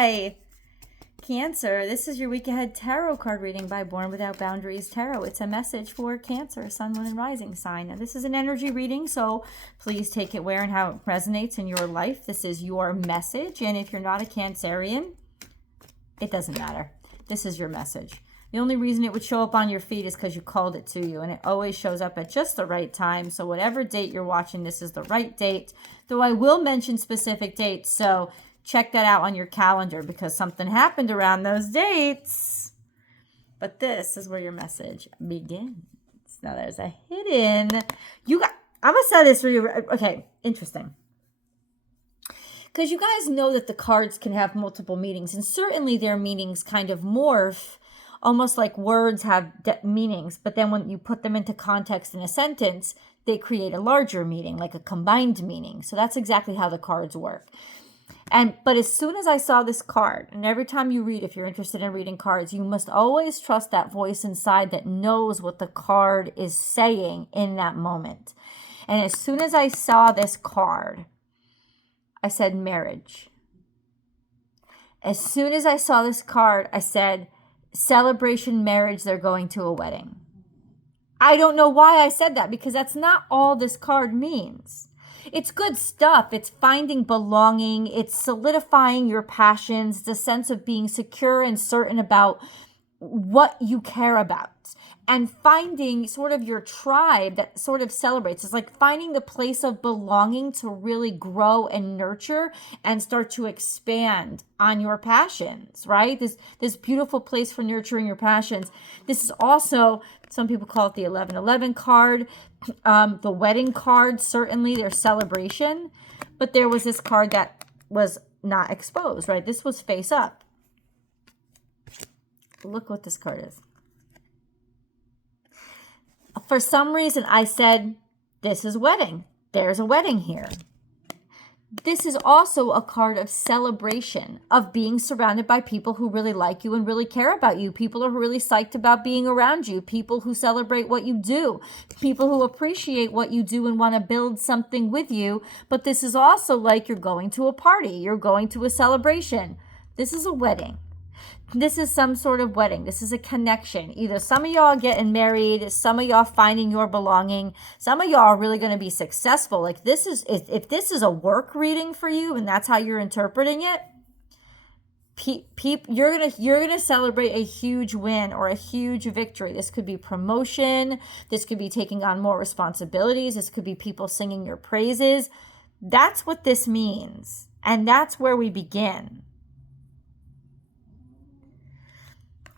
Hi, Cancer. This is your week ahead tarot card reading by Born Without Boundaries Tarot. It's a message for Cancer, Sun, Moon, and Rising sign. Now, this is an energy reading, so please take it where and how it resonates in your life. This is your message, and if you're not a Cancerian, it doesn't matter. This is your message. The only reason it would show up on your feed is because you called it to you, and it always shows up at just the right time. So whatever date you're watching, this is the right date, though I will mention specific dates, so check that out on your calendar because something happened around those dates. But this is where your message begins. Now there's a hidden. I'm gonna say this for you. Okay, interesting. Because you guys know that the cards can have multiple meanings, and certainly their meanings kind of morph, almost like words have meanings. But then when you put them into context in a sentence, they create a larger meaning, like a combined meaning. So that's exactly how the cards work. But as soon as I saw this card, and every time you read, if you're interested in reading cards, you must always trust that voice inside that knows what the card is saying in that moment. And as soon as I saw this card, I said marriage. As soon as I saw this card, I said celebration, marriage, they're going to a wedding. I don't know why I said that, because that's not all this card means. It's good stuff. It's finding belonging. It's solidifying your passions, the sense of being secure and certain about what you care about, and finding sort of your tribe that sort of celebrates. It's like finding the place of belonging to really grow and nurture and start to expand on your passions, right? This beautiful place for nurturing your passions. This is also, some people call it the 1111 card, the wedding card, certainly their celebration. But there was this card that was not exposed, right? This was face up. Look what this card is. For some reason, I said, this is wedding. There's a wedding here. This is also a card of celebration, of being surrounded by people who really like you and really care about you. People who are really psyched about being around you. People who celebrate what you do. People who appreciate what you do and want to build something with you. But this is also like you're going to a party. You're going to a celebration. This is a wedding. This is some sort of wedding. This is a connection. Either some of y'all getting married, some of y'all finding your belonging, some of y'all are really going to be successful. Like this is, if this is a work reading for you and that's how you're interpreting it, you're gonna celebrate a huge win or a huge victory. This could be promotion. This could be taking on more responsibilities. This could be people singing your praises. That's what this means. And that's where we begin.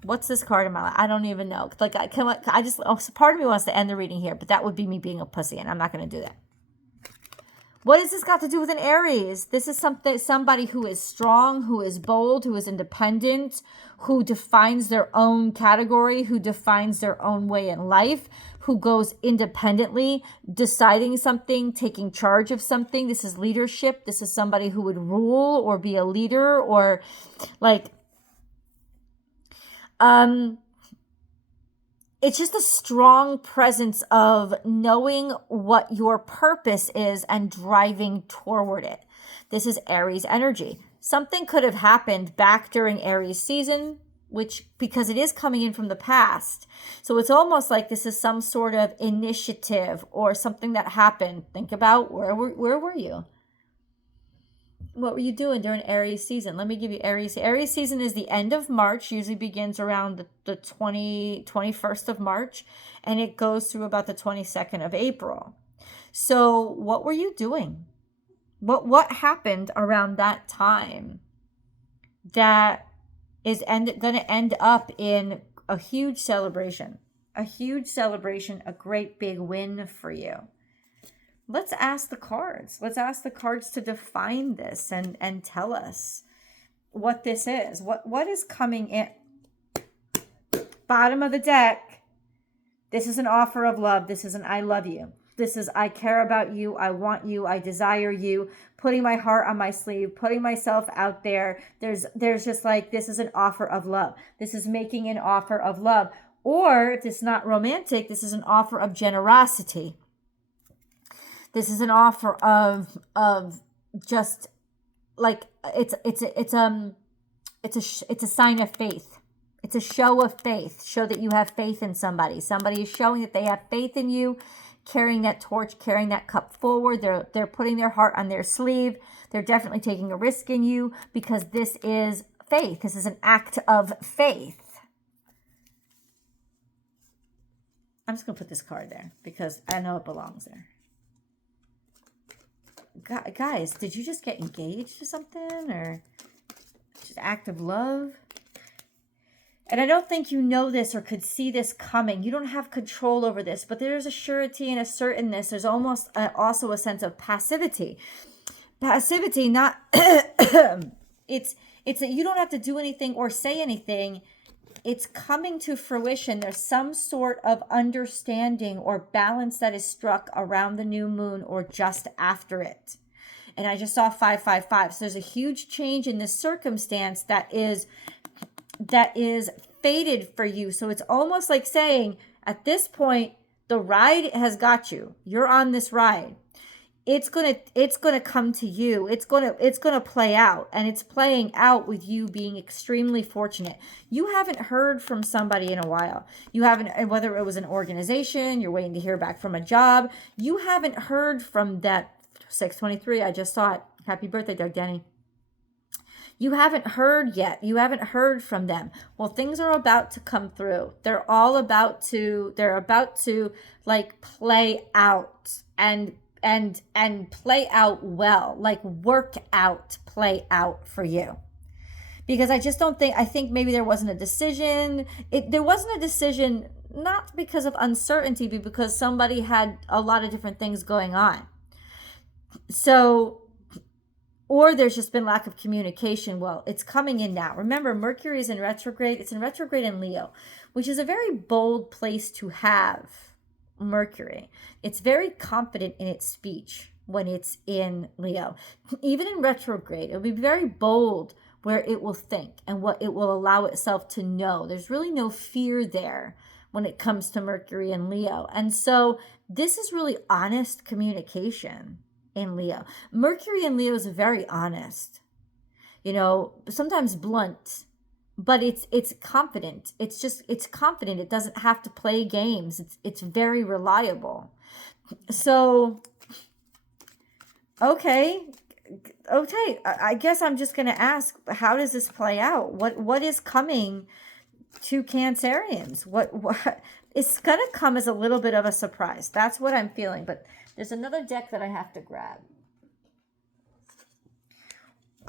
What's this card in my life? I don't even know. Like part of me wants to end the reading here, but that would be me being a pussy, and I'm not going to do that. What has this got to do with an Aries? This is somebody who is strong, who is bold, who is independent, who defines their own category, who defines their own way in life, who goes independently, deciding something, taking charge of something. This is leadership. This is somebody who would rule or be a leader or like... It's just a strong presence of knowing what your purpose is and driving toward it. This is Aries energy. Something could have happened back during Aries season, because it is coming in from the past. So it's almost like this is some sort of initiative or something that happened. Think about where were you? What were you doing during Aries season? Let me give you Aries. Aries season is the end of March, usually begins around the 21st of March, and it goes through about the 22nd of April. So what were you doing? What happened around that time that is going to end up in a huge celebration? A huge celebration, a great big win for you. Let's ask the cards. Let's ask the cards to define this and tell us what this is. What is coming in? Bottom of the deck. This is an offer of love. This is an I love you. This is I care about you. I want you. I desire you. Putting my heart on my sleeve. Putting myself out there. There's just like, this is an offer of love. This is making an offer of love. Or if it's not romantic, this is an offer of generosity. This is an offer of just like it's it's a sign of faith. It's a show of faith. Show that you have faith in somebody. Somebody is showing that they have faith in you, carrying that torch, carrying that cup forward. They're putting their heart on their sleeve. They're definitely taking a risk in you because this is faith. This is an act of faith. I'm just going to put this card there because I know it belongs there. Guys, did you just get engaged to something or just act of love? And I don't think you know this or could see this coming. You don't have control over this, but there's a surety and a certainness. There's almost also a sense of passivity. Passivity, not, it's that you don't have to do anything or say anything. It's coming to fruition. There's some sort of understanding or balance that is struck around the new moon or just after it. And I just saw 555. So there's a huge change in this circumstance that is fated for you. So it's almost like saying at this point, the ride has got you. You're on this ride. It's gonna come to you. It's gonna play out, and it's playing out with you being extremely fortunate. You haven't heard from somebody in a while. You haven't, whether it was an organization, you're waiting to hear back from a job. You haven't heard from that 623. I just saw it. Happy birthday, Doug Denny. You haven't heard yet. You haven't heard from them. Well, things are about to come through. They're about to like play out and play out well, like work out, play out for you. Because I think maybe there wasn't a decision. There wasn't a decision, not because of uncertainty, but because somebody had a lot of different things going on. So, or there's just been lack of communication. Well, it's coming in now. Remember, Mercury is in retrograde. It's in retrograde in Leo, which is a very bold place to have Mercury. It's very confident in its speech when it's in Leo. Even in retrograde, it'll be very bold where it will think and what it will allow itself to know. There's really no fear there when it comes to Mercury and Leo. And so this is really honest communication in Leo. Mercury in Leo is very honest, sometimes blunt, but it's confident. It's confident. It doesn't have to play games. It's very reliable. So, okay. I guess I'm just going to ask, how does this play out? What is coming to Cancerians? What it's going to come as a little bit of a surprise. That's what I'm feeling. But there's another deck that I have to grab.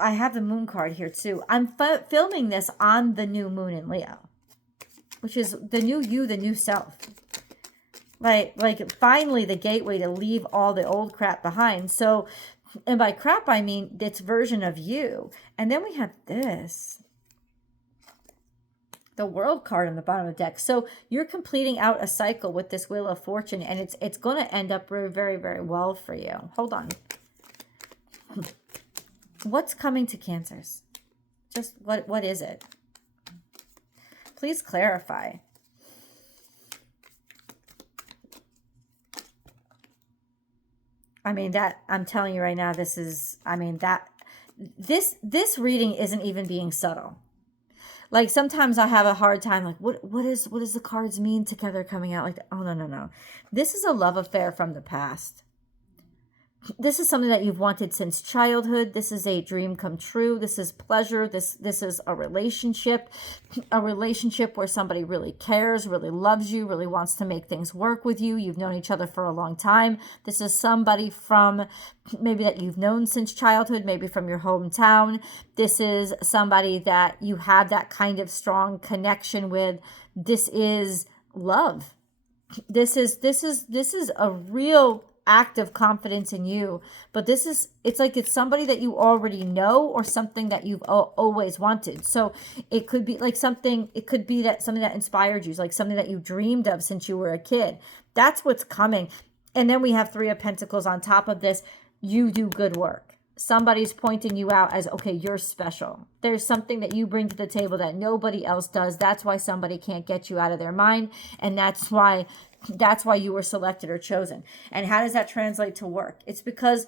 I have the moon card here too. I'm filming this on the new moon in Leo, which is the new you, the new self. Like finally the gateway to leave all the old crap behind. So, and by crap, I mean its version of you. And then we have this, the world card on the bottom of the deck. So you're completing out a cycle with this Wheel of Fortune, and it's going to end up very, very, very well for you. Hold on. What's coming to Cancers? Just what is it? Please clarify. I mean, I'm telling you right now, this reading isn't even being subtle. Like sometimes I have a hard time, like what does the cards mean together coming out? Like, oh no. This is a love affair from the past. This is something that you've wanted since childhood. This is a dream come true. This is pleasure. This is a relationship where somebody really cares, really loves you, really wants to make things work with you. You've known each other for a long time. This is somebody from maybe that you've known since childhood, maybe from your hometown. This is somebody that you have that kind of strong connection with. This is love. This is a real act of confidence in you, but it's like it's somebody that you already know or something that you've always wanted. So it could be like something that inspired you, like something that you dreamed of since you were a kid. That's what's coming. And then we have Three of Pentacles on top of this. You do good work. Somebody's pointing you out as, okay, you're special. There's something that you bring to the table that nobody else does. That's why somebody can't get you out of their mind, and that's why you were selected or chosen. And how does that translate to work? It's because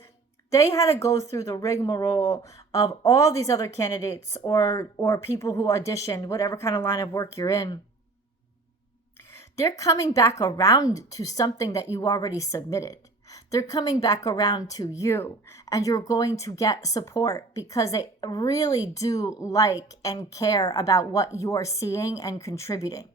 They had to go through the rigmarole of all these other candidates or people who auditioned, whatever kind of line of work you're in. They're coming back around to something that you already submitted. They're coming back around to you, and you're going to get support because they really do like and care about what you're seeing and contributing.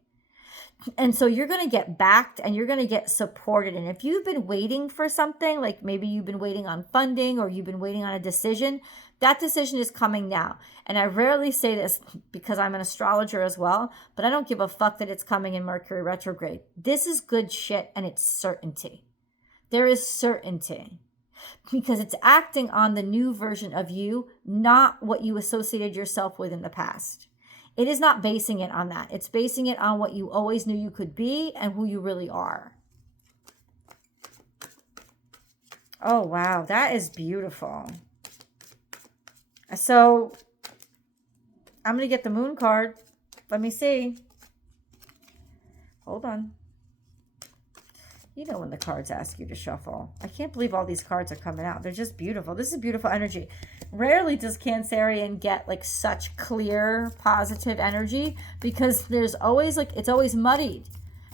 And so you're going to get backed and you're going to get supported. And if you've been waiting for something, like maybe you've been waiting on funding or you've been waiting on a decision, that decision is coming now. And I rarely say this because I'm an astrologer as well, but I don't give a fuck that it's coming in Mercury retrograde. This is good shit, and it's certainty. There is certainty because it's acting on the new version of you, not what you associated yourself with in the past. It is not basing it on that. It's basing it on what you always knew you could be and who you really are. Oh, wow. That is beautiful. So I'm going to get the moon card. Let me see. Hold on. You know when the cards ask you to shuffle. I can't believe all these cards are coming out. They're just beautiful. This is beautiful energy. Rarely does Cancerian get like such clear, positive energy because there's always like, it's always muddied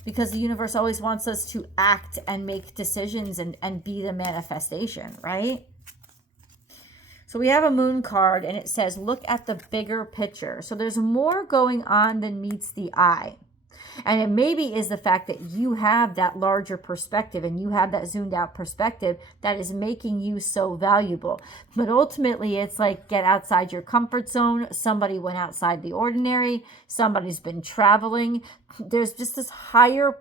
because the universe always wants us to act and make decisions and be the manifestation, right? So we have a moon card and it says, look at the bigger picture. So there's more going on than meets the eye. And it maybe is the fact that you have that larger perspective and you have that zoomed out perspective that is making you so valuable. But ultimately, it's like get outside your comfort zone. Somebody went outside the ordinary. Somebody's been traveling. There's just this higher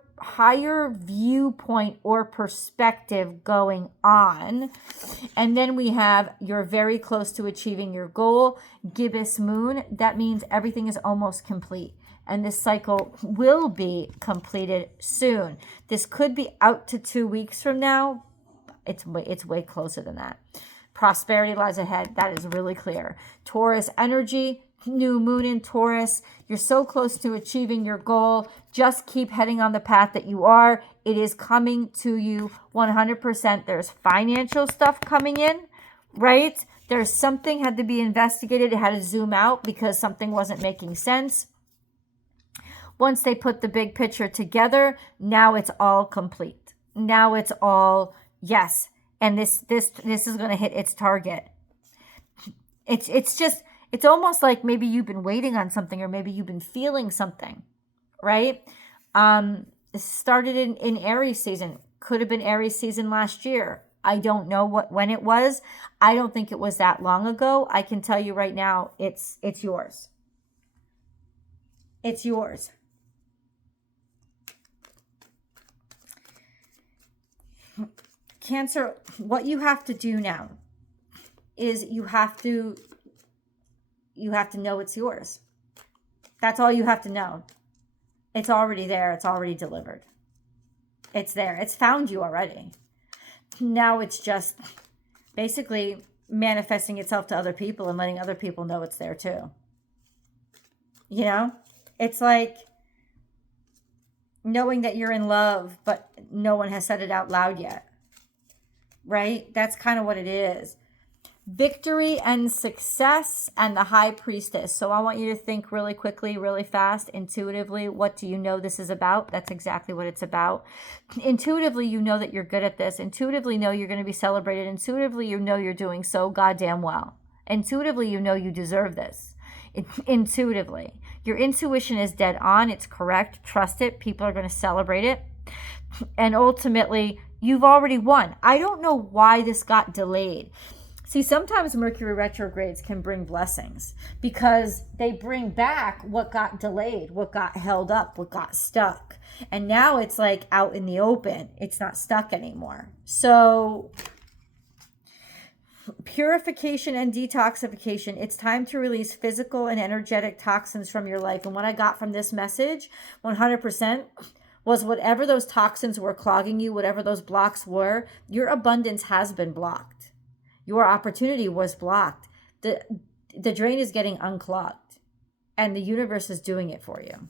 viewpoint or perspective going on. And then we have you're very close to achieving your goal. Gibbous moon. That means everything is almost complete. And this cycle will be completed soon. This could be out to 2 weeks from now. It's way closer than that. Prosperity lies ahead. That is really clear. Taurus energy, new moon in Taurus. You're so close to achieving your goal. Just keep heading on the path that you are. It is coming to you 100%. There's financial stuff coming in, right? There's something had to be investigated. It had to zoom out because something wasn't making sense. Once they put the big picture together, now it's all complete. Now it's all yes, and this is going to hit its target. It's almost like maybe you've been waiting on something, or maybe you've been feeling something, right? It started in Aries season. Could have been Aries season last year. I don't know when it was. I don't think it was that long ago. I can tell you right now, it's yours. It's yours. Cancer, what you have to do now is you have to know it's yours. That's all you have to know. It's already there. It's already delivered. It's there. It's found you already. Now it's just basically manifesting itself to other people and letting other people know it's there too. You know, it's like knowing that you're in love, but no one has said it out loud yet. Right? That's kind of what it is. Victory and success and the high priestess. So I want you to think really quickly, really fast, intuitively. What do you know this is about? That's exactly what it's about. Intuitively, you know that you're good at this. Intuitively, know you're going to be celebrated. Intuitively, you know you're doing so goddamn well. Intuitively, you know you deserve this. Intuitively. Your intuition is dead on. It's correct. Trust it. People are going to celebrate it. And ultimately, you've already won. I don't know why this got delayed. See, sometimes Mercury retrogrades can bring blessings because they bring back what got delayed, what got held up, what got stuck. And now it's like out in the open. It's not stuck anymore. So purification and detoxification. It's time to release physical and energetic toxins from your life. And what I got from this message, 100%, was whatever those toxins were clogging you, whatever those blocks were, your abundance has been blocked. Your opportunity was blocked. The drain is getting unclogged, and the universe is doing it for you.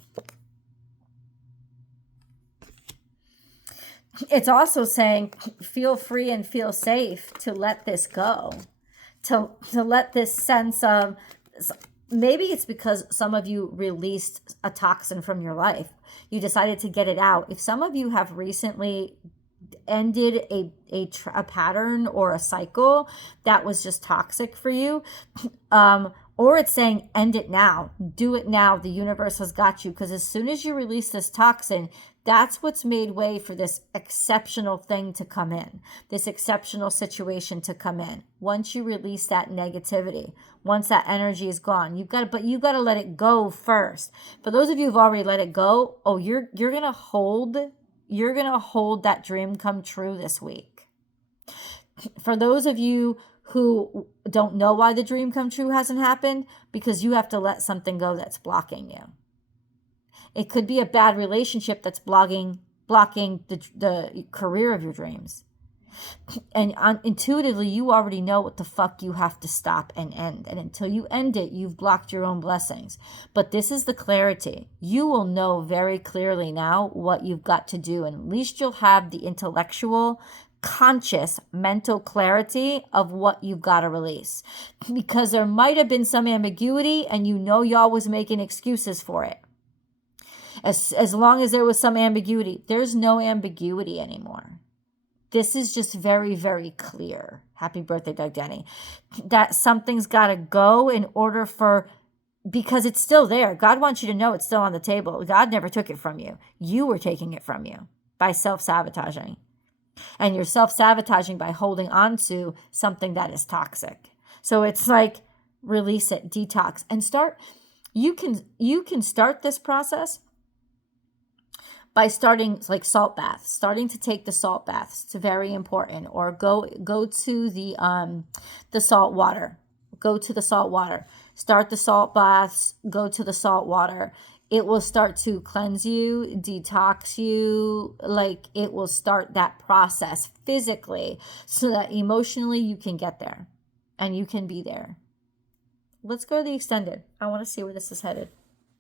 It's also saying feel free and feel safe to let this go, to let this sense of, maybe it's because some of you released a toxin from your life. You decided to get it out. If some of you have recently ended a pattern or a cycle that was just toxic for you, or it's saying end it now, do it now. The universe has got you, because as soon as you release this toxin, that's what's made way for this exceptional thing to come in, this exceptional situation to come in. Once you release that negativity, once that energy is gone, you've got to let it go first. For those of you who've already let it go, you're gonna hold that dream come true this week. For those of you who don't know why the dream come true hasn't happened, because you have to let something go that's blocking you. It could be a bad relationship that's blocking the career of your dreams. And intuitively, you already know what the fuck you have to stop and end. And until you end it, you've blocked your own blessings. But this is the clarity. You will know very clearly now what you've got to do. And at least you'll have the intellectual, conscious, mental clarity of what you've got to release. Because there might have been some ambiguity, and y'all was making excuses for it. As long as there was some ambiguity, there's no ambiguity anymore. This is just very, very clear. Happy birthday, Doug Denny. That something's got to go in order because it's still there. God wants you to know it's still on the table. God never took it from you. You were taking it from you by self-sabotaging. And you're self-sabotaging by holding on to something that is toxic. So it's like, release it, detox, and start. You can start this process by starting like salt baths, starting to take the salt baths. It's very important. Or go to the salt water. Go to the salt water. Start the salt baths. Go to the salt water. It will start to cleanse you, detox you. Like, it will start that process physically, so that emotionally you can get there and you can be there. Let's go to the extended. I want to see where this is headed.